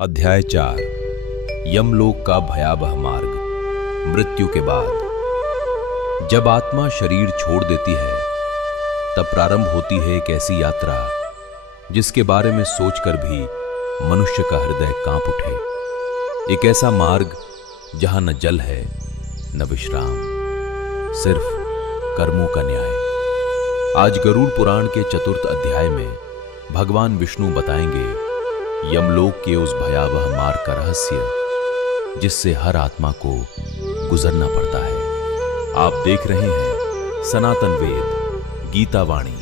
अध्याय 4 यमलोक का भयावह मार्ग। मृत्यु के बाद जब आत्मा शरीर छोड़ देती है तब प्रारंभ होती है एक ऐसी यात्रा जिसके बारे में सोचकर भी मनुष्य का हृदय कांप उठे। एक ऐसा मार्ग जहां न जल है न विश्राम, सिर्फ कर्मों का न्याय। आज गरुड़ पुराण के 4th अध्याय में भगवान विष्णु बताएंगे यमलोक के उस भयावह मार्ग का रहस्य जिससे हर आत्मा को गुजरना पड़ता है। आप देख रहे हैं सनातन वेद गीता वाणी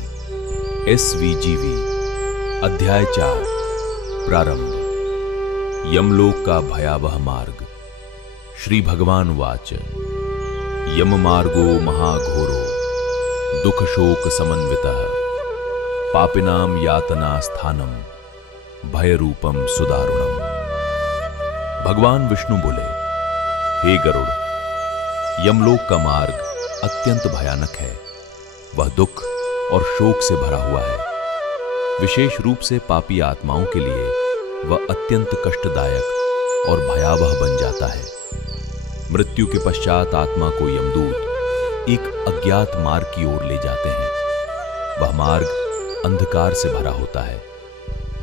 SVGV अध्याय 4 प्रारंभ। यमलोक का भयावह मार्ग। श्री भगवान वाच यम मार्गो महाघोरो दुख शोक समन्वितः पापिनाम यातना स्थानम भय रूपम सुदारुणम। भगवान विष्णु बोले, हे गरुड़, यमलोक का मार्ग अत्यंत भयानक है। वह दुख और शोक से भरा हुआ है। विशेष रूप से पापी आत्माओं के लिए वह अत्यंत कष्टदायक और भयावह बन जाता है। मृत्यु के पश्चात आत्मा को यमदूत एक अज्ञात मार्ग की ओर ले जाते हैं। वह मार्ग अंधकार से भरा होता है।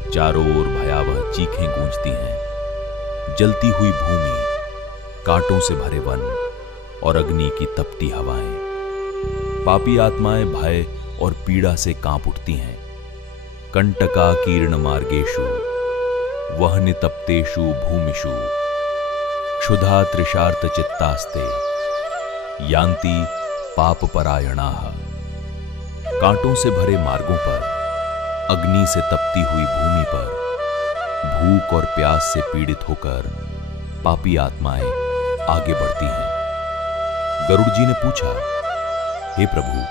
चारों ओर भयावह चीखें गूंजती हैं। जलती हुई भूमि, कांटों से भरे वन और अग्नि की तपती हवाएं। पापी आत्माएं भय और पीड़ा से कांप उठती हैं। कंटका कीर्ण मार्गेषु वहनि तप्तेषु भूमिषु क्षुधा तृषार्त चित्तास्ते यान्ति पाप परायणाः। कांटों से भरे मार्गों पर, अग्नि से तपती हुई भूमि पर भूख और प्यास से पीड़ित होकर पापी आत्माएं आगे बढ़ती हैं। गरुड़ जी ने पूछा, हे प्रभु,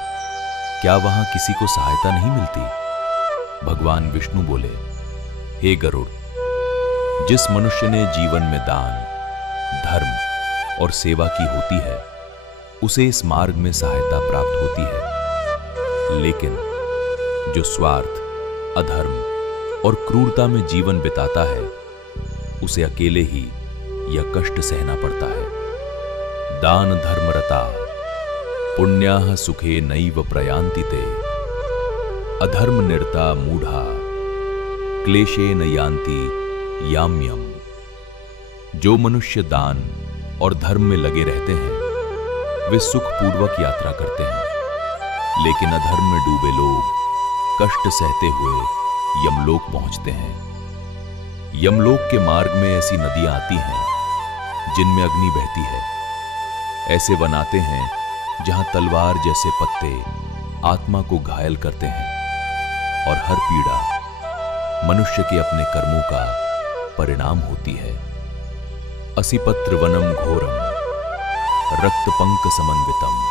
क्या वहां किसी को सहायता नहीं मिलती? भगवान विष्णु बोले, हे गरुड़, जिस मनुष्य ने जीवन में दान, धर्म और सेवा की होती है उसे इस मार्ग में सहायता प्राप्त होती है। लेकिन जो स्वार्थ, अधर्म और क्रूरता में जीवन बिताता है उसे अकेले ही यह कष्ट सहना पड़ता है। दान धर्मरता पुण्याः सुखे नैव प्रयान्ति ते अधर्म निरता मूढ़ा क्लेशेन यान्ति याम्यम। जो मनुष्य दान और धर्म में लगे रहते हैं वे सुखपूर्वक यात्रा करते हैं, लेकिन अधर्म में डूबे लोग कष्ट सहते हुए यमलोक पहुंचते हैं। यमलोक के मार्ग में ऐसी नदियां आती हैं जिनमें अग्नि बहती है। ऐसे वन आते हैं जहां तलवार जैसे पत्ते आत्मा को घायल करते हैं और हर पीड़ा मनुष्य के अपने कर्मों का परिणाम होती है। असिपत्र वनम घोरम रक्त पंक समन्वितम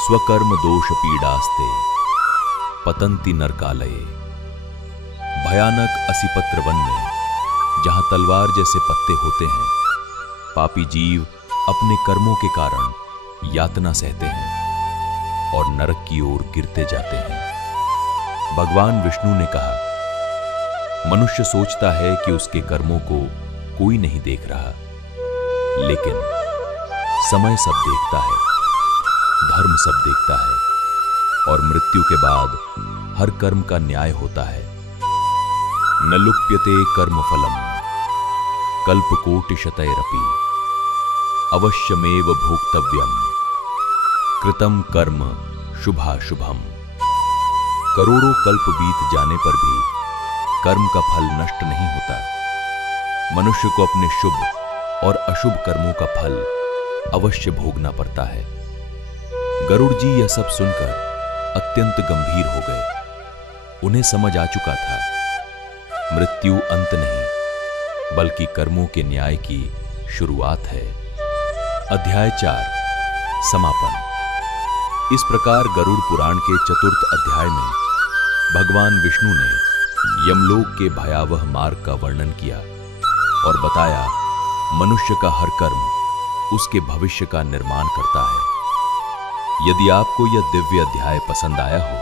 स्वकर्म दोष पीड़ास्ते पतंती नरकालये। भयानक असिपत्र वन में जहां तलवार जैसे पत्ते होते हैं, पापी जीव अपने कर्मों के कारण यातना सहते हैं और नरक की ओर गिरते जाते हैं। भगवान विष्णु ने कहा, मनुष्य सोचता है कि उसके कर्मों को कोई नहीं देख रहा, लेकिन समय सब देखता है, धर्म सब देखता है और मृत्यु के बाद हर कर्म का न्याय होता है। न लुप्यते कर्मफलम कल्पकोटिशतैरपि अवश्यमेव भोक्तव्यम कृतं कर्म शुभाशुभम। करोड़ों कल्प बीत जाने पर भी कर्म का फल नष्ट नहीं होता। मनुष्य को अपने शुभ और अशुभ कर्मों का फल अवश्य भोगना पड़ता है। गरुड़ जी यह सब सुनकर अत्यंत गंभीर हो गए। उन्हें समझ आ चुका था, मृत्यु अंत नहीं बल्कि कर्मों के न्याय की शुरुआत है। अध्याय 4 समापन। इस प्रकार गरुड़ पुराण के 4th अध्याय में भगवान विष्णु ने यमलोक के भयावह मार्ग का वर्णन किया और बताया मनुष्य का हर कर्म उसके भविष्य का निर्माण करता है। यदि आपको यह दिव्य अध्याय पसंद आया हो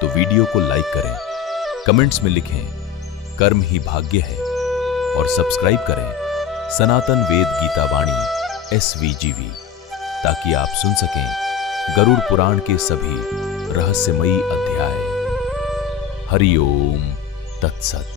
तो वीडियो को लाइक करें, कमेंट्स में लिखें कर्म ही भाग्य है और सब्सक्राइब करें सनातन वेद गीता वाणी SVGV, ताकि आप सुन सकें गरुड़ पुराण के सभी रहस्यमयी अध्याय। हरि ओम तत्सत।